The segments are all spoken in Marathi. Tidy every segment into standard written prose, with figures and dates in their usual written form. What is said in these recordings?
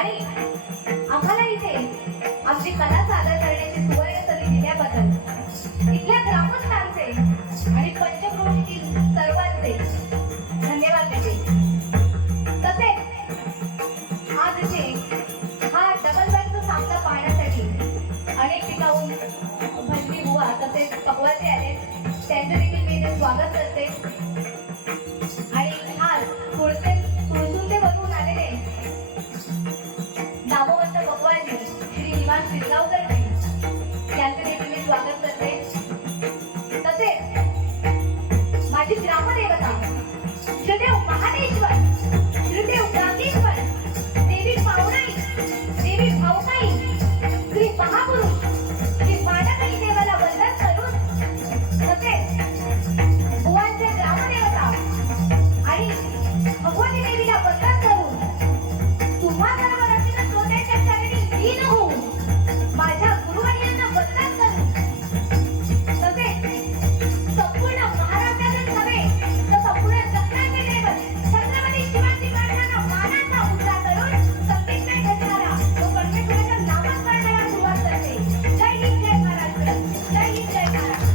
आणि आम्हाला इथे आमची कला सादर करण्याची सुवर्ण संधी दिल्याबद्दल इथल्या ग्रामस्थांचे आणि पंचक्रोशीतील सर्वांचे धन्यवाद देते. तसेच आज इथे हा डबल बेडचा सामना पाहण्यासाठी अनेक ठिकाणून भंडी बुवा तसेच पकवाचे आले, त्यांचे देखील मी इथे स्वागत करते. आणि आज तुळसूंचे वरून आलेले नामवंत भगवानजी श्री निवास शिरगावकरजी यांचे देखील मी स्वागत करते. तसेच माझी ग्रामदेवता श्रीदेव महादेश्वर, श्रीदेव गांगेश्वर, देवी पावनाई, देवी भाऊकाई, श्री महापुरुष श्री मानकाई देवाला वंदन करून तसेच बुवांच्या ग्रामदेवता आणि भगवती देवीला वंदन करून तुम्हा सर्व रक्षण श्रोत्यांच्या चरणी लीन होऊन माझ्या गुरुवर्यांना वंदन करून तसेच संपूर्ण महाराष्ट्रातील नव्हे तर संपूर्ण जगण्याचे दैवत छत्रपती शिवाजी महाराजांना मानाचा उच्चार करून संगीतमय गजराला व परमेश्वराच्या नामात करण्याला सुरुवात करते. जय हिंद, जय महाराष्ट्र. जय हिंद, जय महाराष्ट्र.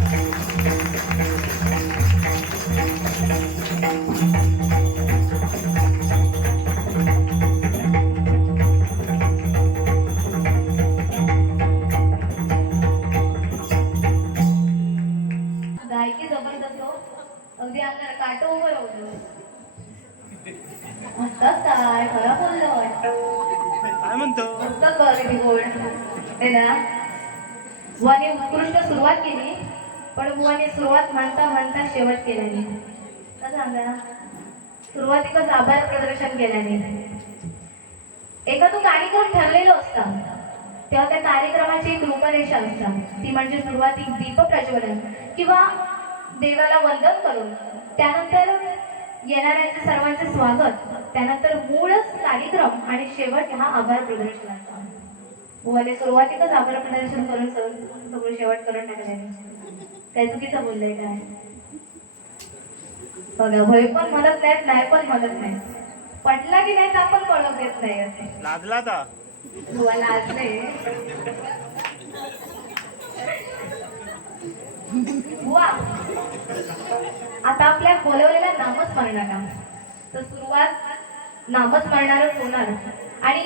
गायकी जबरदस्त हो. अगदी अंगाला काटो उभं राहतो. मस्तच काय खरं बोललो काय म्हणतो मस्त क्वालिटी गोड है ना. बुवाने उत्कृष्ट सुरुवात केली, पण बुवाने सुरुवात म्हणता म्हणता शेवट केल्याने का सांगा. सुरुवातीलाच आभार प्रदर्शन केल्याने एखादं कार्यक्रम ठरलेलो असता तेव्हा त्या कार्यक्रमाची एक रूपरेषा असतात. ती म्हणजे सुरुवाती दीप प्रज्वलन किंवा देवाला वंदन करून त्यानंतर येणाऱ्यांचे सर्वांचे स्वागत, त्यानंतर मूळच कार्यक्रम आणि शेवट हा आभार प्रदर्शनाचा. बुवाने सुरुवातीलाच आभार प्रदर्शन करून सगळं शेवट करून टाकल्याने काय चुकीचं बोललंय काय बघा. भय पण म्हणत नाहीत, नाही पण म्हणत नाही, पटला की नाही आपण कळत देत नाही. लाजला आता बुवा लाजले. बुवा आता आपल्या बोलवलेल्या नामस्मरणाला तर सुरुवात नामस्मरणारच होणार. आणि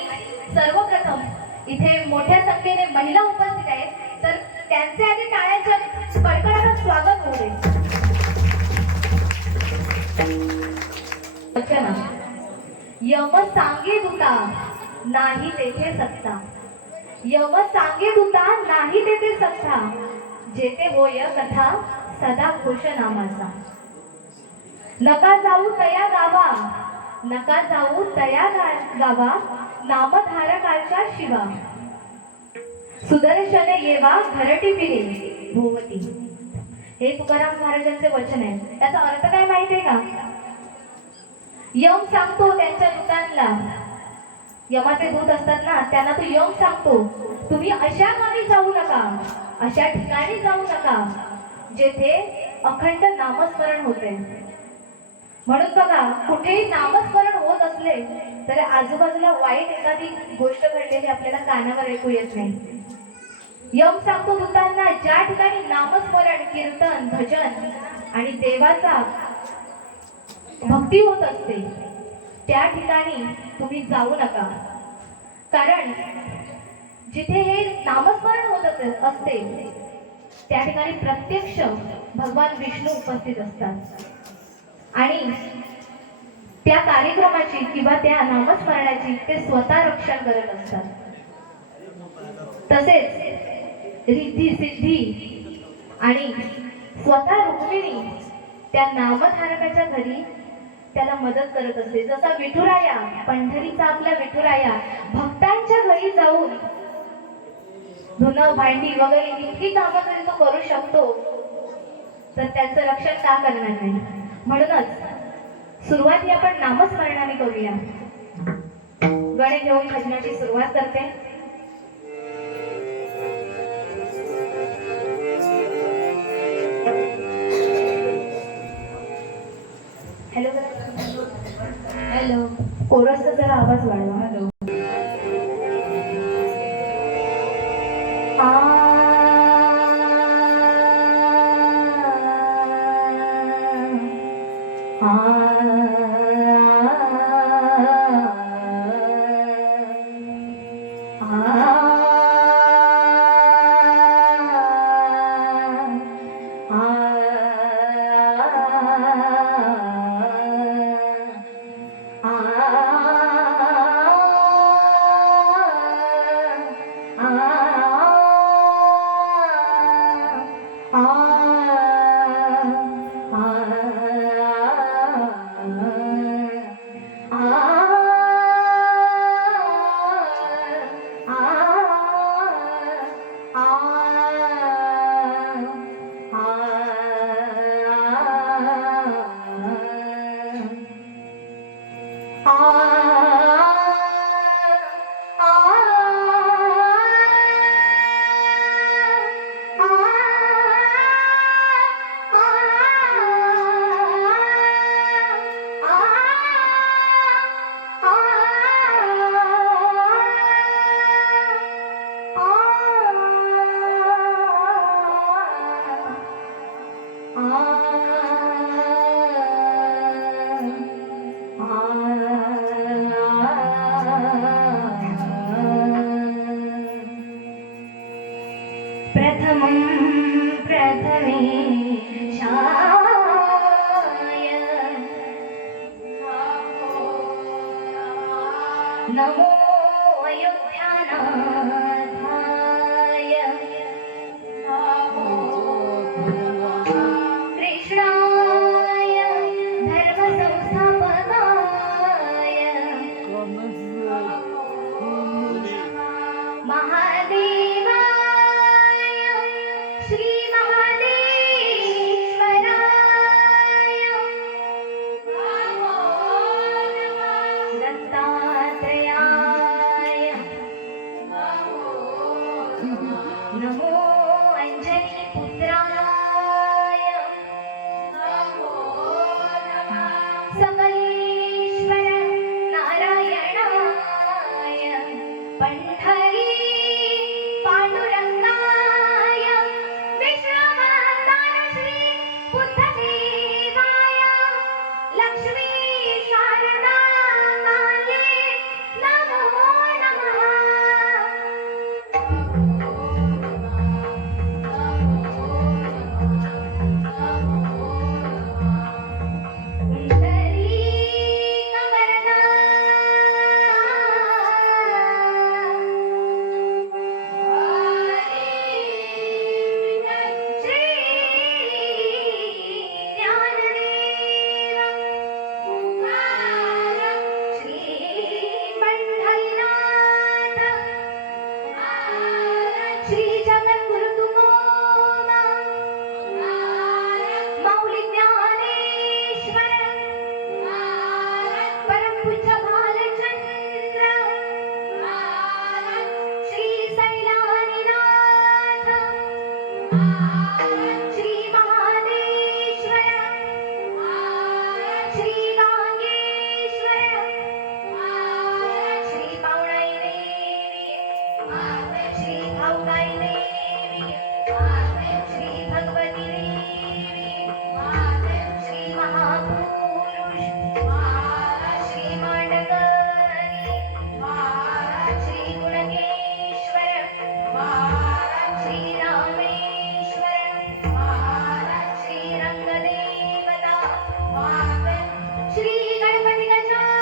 सर्वप्रथम इथे मोठ्या संख्येने महिला उपस्थित आहेत, तर त्यांचे आधी टाळ्यांच्या कडकडाटात स्वागत होऊ दे. यम सांगे दूता नाही तेथे सत्ता, यम सांगे दूता नाही तेथे सत्ता, जेथे होय कथा सदा घोष नामाचा. नका जाऊ तया गावा, नका जाऊ तया गावा, नामधारकाच्या शिवा, सुदर्शन येवा घरटी फिरे भोवती. हे तुकाराम महाराजांचे वचन आहे. त्याचा अर्थ काय माहितीये का. यम सांगतो त्यांच्या दूतांना, यमाचे दूत असतात ना, त्यांना तो यम सांगतो तुम्ही अशा गावी जाऊ नका, अशा ठिकाणी जाऊ नका जेथे अखंड नामस्मरण होते. म्हणून बघा, कुठेही नामस्मरण होत असले तरी आजूबाजूला वाईट एखादी गोष्ट घडलेली आपल्याला कानावर ऐकू येत नाही. यम सांगतो दूतांना ज्या ठिकाणी नामस्मरण, कीर्तन, भजन आणि देवाचा भक्ती होत असते त्या ठिकाणी तुम्ही जाऊ नका. कारण जिथे हे नामस्मरण होत असते त्या ठिकाणी प्रत्यक्ष भगवान विष्णू उपस्थित असतात आणि त्या कार्यक्रमाची किंवा त्या नामस्मरणाची ते स्वतः रक्षण करत असतात. तसेच रिद्धी सिद्धी आणि स्वतः रुक्मिणी त्या नामधारकाच्या घरी त्याला मदत करत असते. जसा विठुराया, पंढरीचा आपला विठुराया भक्तांच्या घरी जाऊन धुणं भांडी वगैरे इतकी कामं जरी तो करू शकतो तर त्याचं रक्षण का करणार नाही. म्हणूनच सुरुवाती आपण नामस्मरणाने करूया. गणे घेऊन भजनाची सुरुवात करते. हॅलो हॅलो, कोरसचा जरा आवाज वाढवा. हॅलो. नमो अयोध्यानाथाय कृष्णाय धर्मसंस्थापकाय महादेवाय श्री महादेश्वराय दत्तात्रयाय नमो अंजनी पुत्राय सकलेश्वर नारायणाय पंढरी पांडुरंगाय विष्णुवंदन श्री बुद्धदेवाय लक्ष्मी शारदा काले नमो नमः श्री जगद्गुरु तुकोमा माऊली ज्ञानेश्वर परमपूज्य भालचंद्र श्री सैलानीनाथ श्री महादेश्वर श्री गांगेश्वर श्री पावणाई देवी श्री भाऊताई देवी श्री भगवती देवी श्री महापुरुष श्री मांडकरी श्री गुणकेश्वर श्री रामेश्वर श्री रंगदेवता श्री गणपती गजानन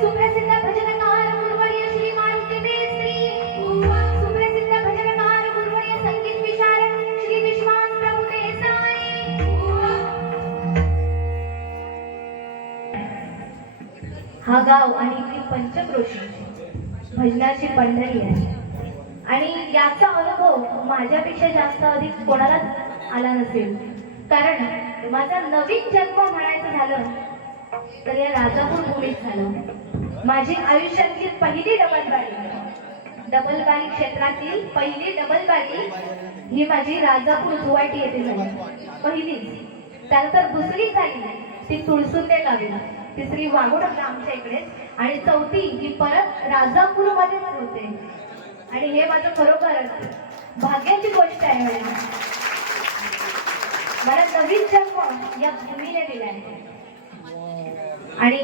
सुप्रसिद्ध भजनकार गुरुवर्य श्री मारुती मेस्त्री सुप्रसिद्ध भजनकार गुरुवर्य संगीत विशारद श्री विश्वास प्रभू देसाई हा गाव आणि ती पंचक्रोशी भजनाची पंढरी आहे आणि याचा अनुभव माझ्यापेक्षा जास्त अधिक कोणालाच आला नसेल कारण माझा नवीन जन्म म्हणायचं झालं तर या राजापूर भूमीत झालं माझी आयुष्यातली पहिली डबलबारी क्षेत्रातील पहिली डबलबारी ही माझी राजापूर गुवाहाटी येथे झाली पहिलीच त्यानंतर दुसरी झाली ती तुळसुंदे गावी तिसरी वाघोड आमच्या इकडेच आणि चौथी ही परत राजापूर मध्येच होते आणि हे माझं खरोखरच भाग्याची गोष्ट आहे मला नवीन जन्म या भूमीने दिलाय आणि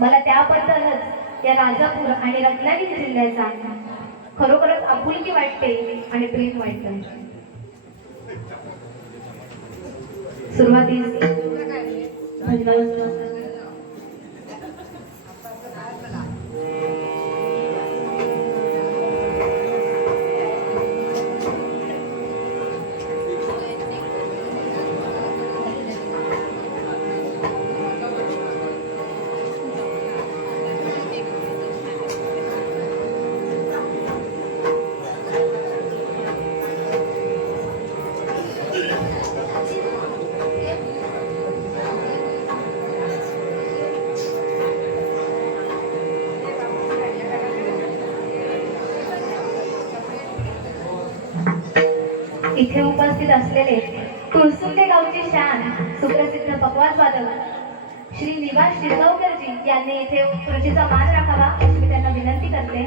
मला त्याबद्दलच या राजापूर आणि रत्नागिरी जिल्ह्याचा खरोखरच आपुलकी वाटते आणि प्रेम वाटतं सुरुवातीस भजनाला इथे उपस्थित असलेले तुळसुंदे गावचे शान सुप्रसिद्ध पकवास वादक श्री निवास शिरगावकरजी यांनी इथे खुर्चीचा मान राखावा अशी मी त्यांना विनंती करते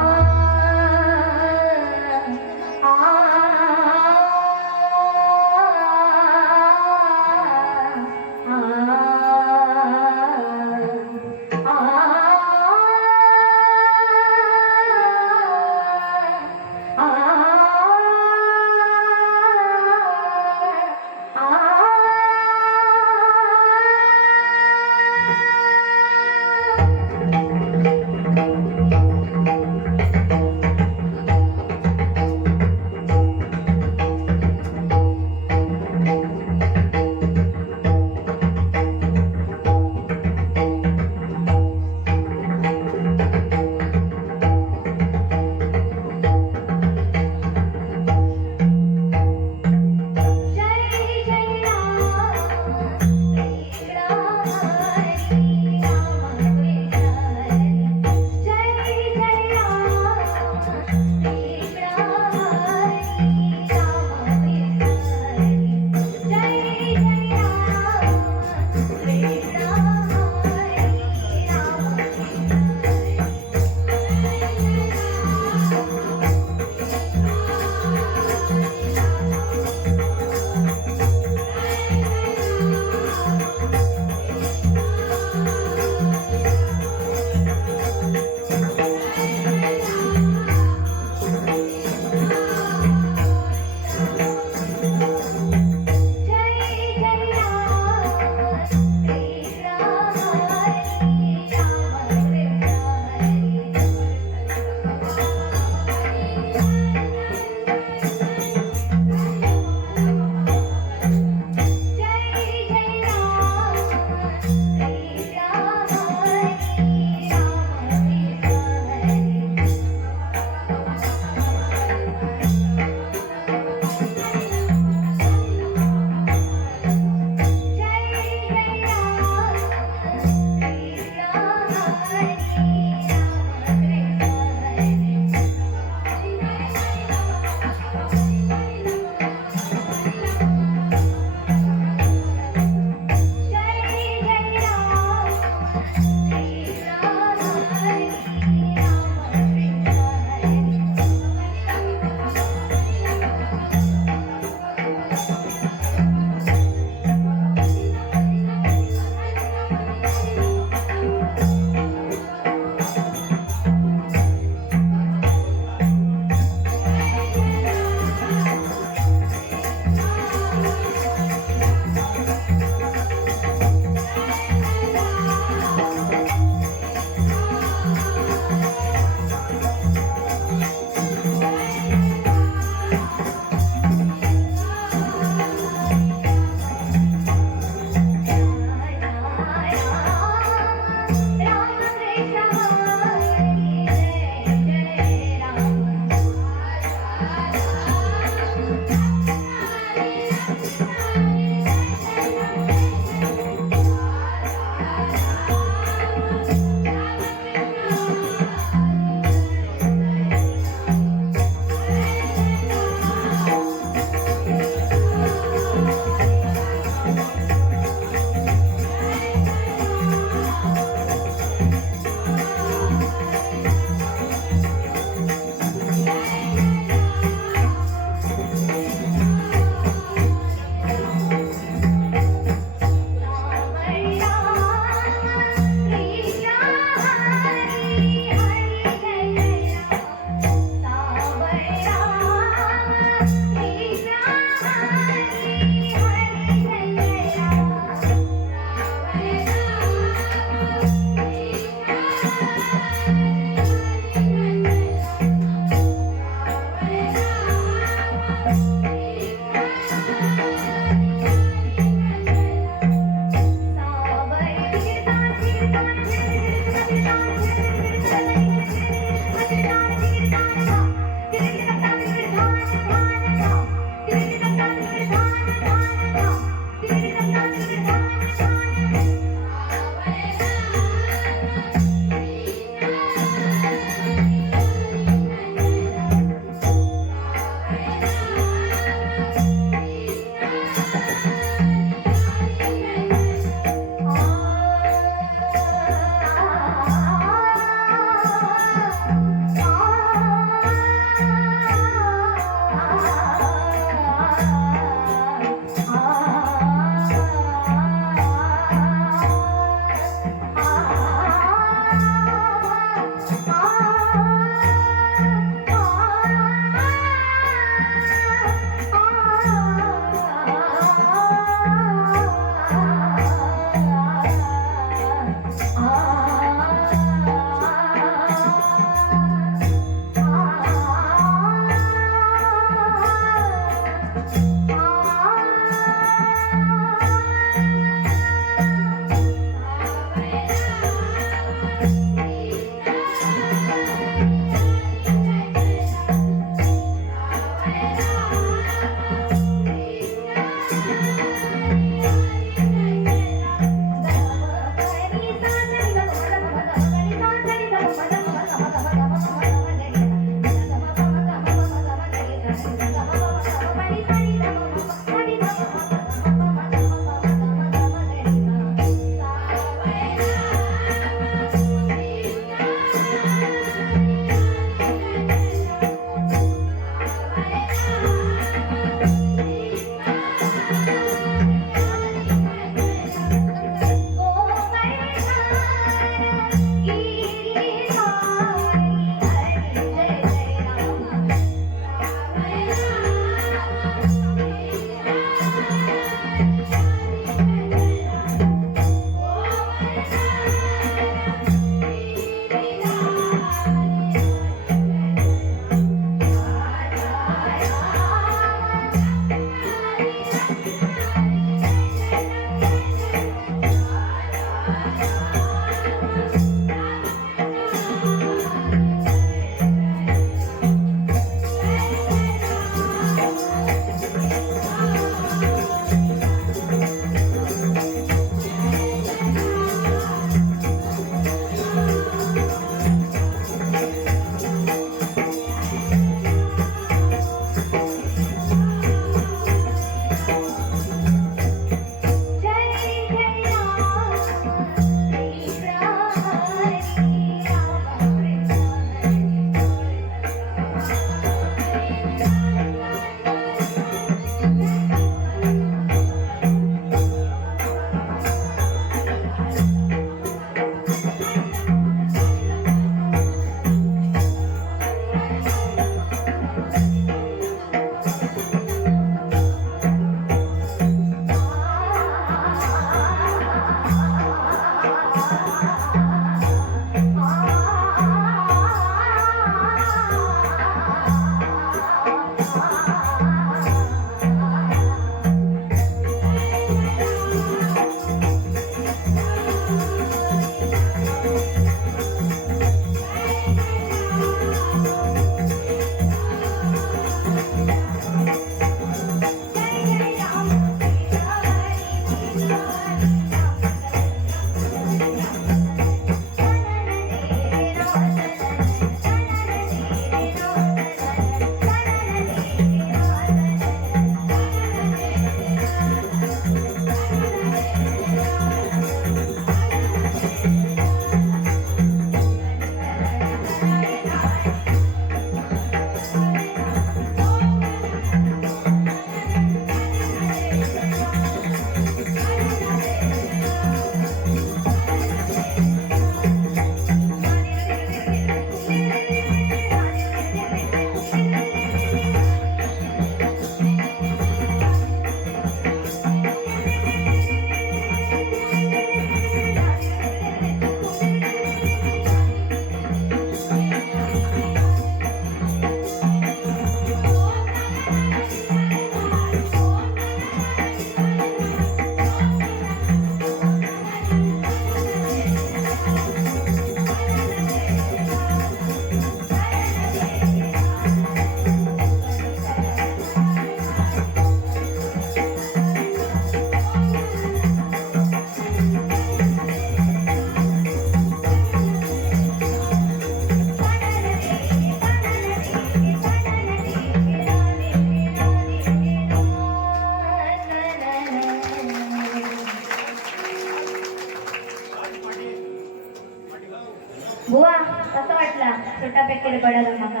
बुवा कसं वाटला छोटा पॅकेट बडा धमाका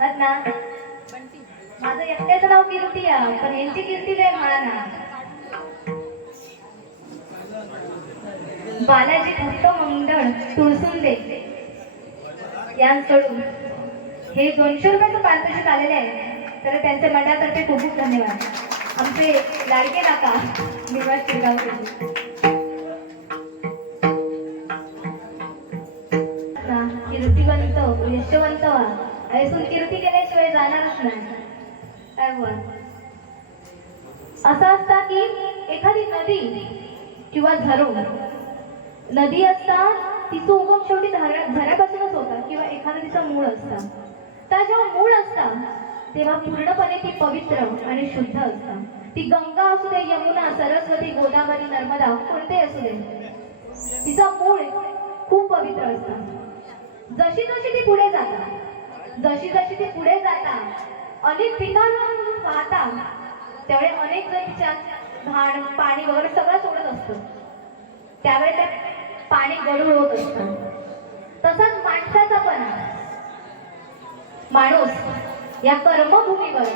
हत ना माझं एकट्याचं नाव कीर्ती आहे पण यांची कीर्ती काय मला ना बालाजी भक्त मंडळ तुळसुंदे यांकडून हे 200 रुपयाचं पारितोषिक आलेले आहे तर त्यांच्या मंडळातर्फे खूप खूप धन्यवाद. आमचे लाडके काका निवास शिरगावकर कीर्तिवंत यशवंत व्हा ऐसून कीर्ती केल्याशिवाय जाणारच नाही काय बुवा असं असता की एखादी नदी किंवा झरो नदी असता तिचं उगम शेवटी झऱ्यापासूनच होता किंवा एखादं तिचं मूळ असतं तर जेव्हा मूळ असता तेव्हा पूर्णपणे ती पवित्र आणि शुद्ध असतं. ती गंगा असू दे यमुना सरस्वती गोदावरी नर्मदा कोणते असू दे तिचं मूळ खूप पवित्र असतं. जशी जशी ती पुढे ती पुढे जाता अनेक ठिकाण पाहता त्यावेळी अनेक जण तिच्यात घाण पाणी वगैरे सगळं सोडत असतं त्यावेळी ते पाणी गढूळ होत असतं. तसाच माणसाचा पण माणूस या कर्मभूमीवर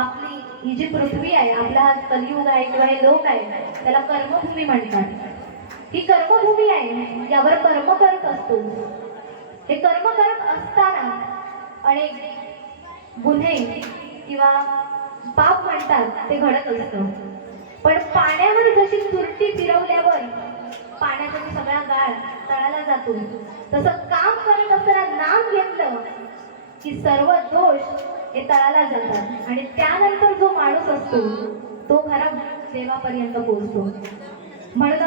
आपली ही जी पृथ्वी आहे आपला हा कलियुग आहे किंवा हे लोक आहे त्याला कर्मभूमी म्हणतात. ही कर्मभूमी आहे यावर कर्म करत असतो. हे कर्म करत असताना अनेक गुन्हे किंवा पाप म्हणतात ते घडत असतं. पण पाण्यावर जशी तुरटी फिरवल्यावर पाण्याचा सगळा गाळ तळाला जातो तसं काम करत असताना नाम घेतलं की सर्व दोष हे तळाला जातात आणि त्यानंतर जो माणूस असतो तो खरा देवापर्यंत पोहोचतो. म्हणून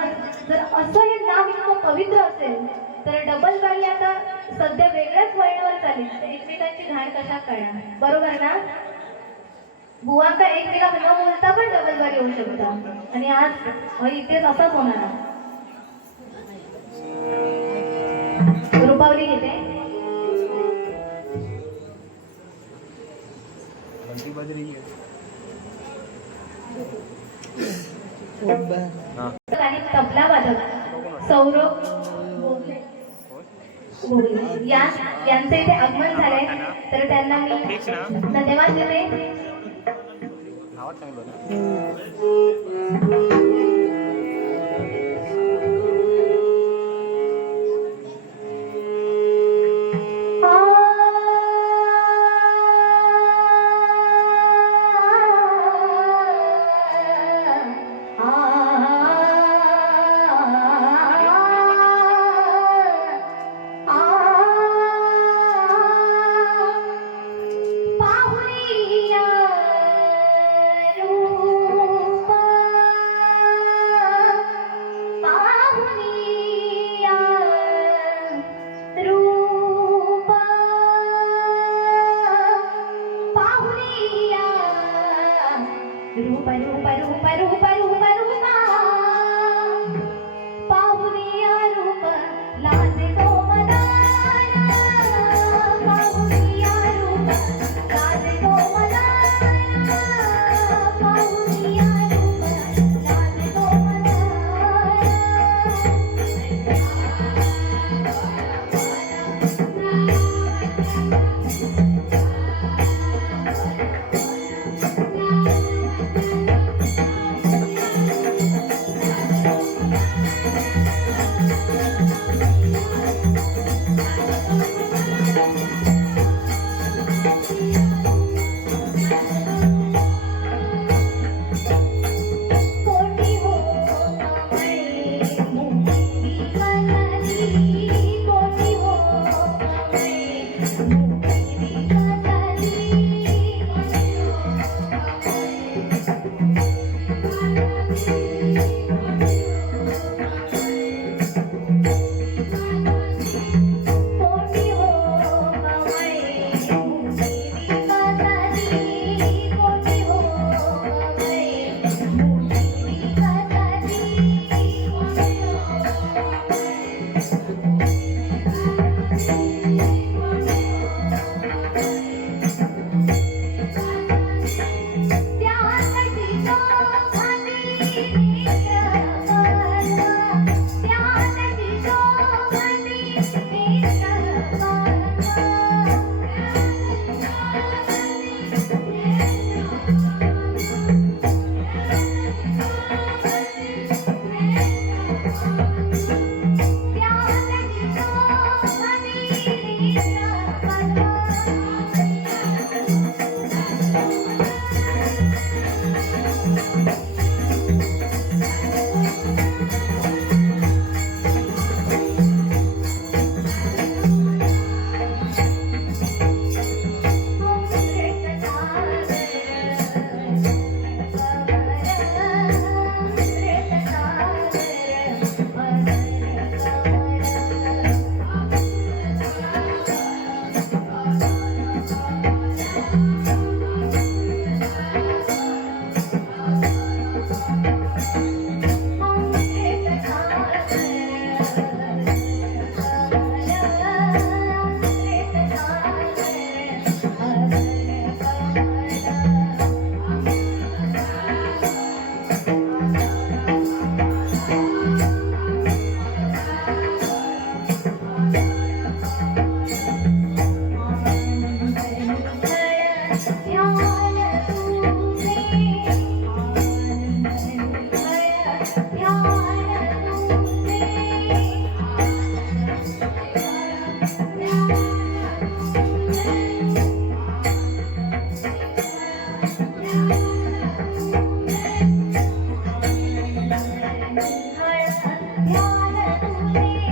जर असं हे नाम इतकं पवित्र असेल तर डबल बारी आता सध्या वेगळ्याच वळणावर चालेल तर एकमेकांची घाण कशा करणार बरोबर ना बुवांका एकमेका न बोलता पण डबल बारी होऊ शकतात आणि आज इथेच असाच होणार रुपावली घेते आणि तबला वादक सौरभ भोगले यांचे इथे आगमन झाले तर त्यांना मी धन्यवाद देते आवाज चांगला रूप रूप रूप रूप रूप रूपा पाहुनिया रूप लाजे तो मदाना पाहुनिया रूप लाजे तो मदाना पाहुनिया रूप लाजे तो ध्यान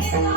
तुझे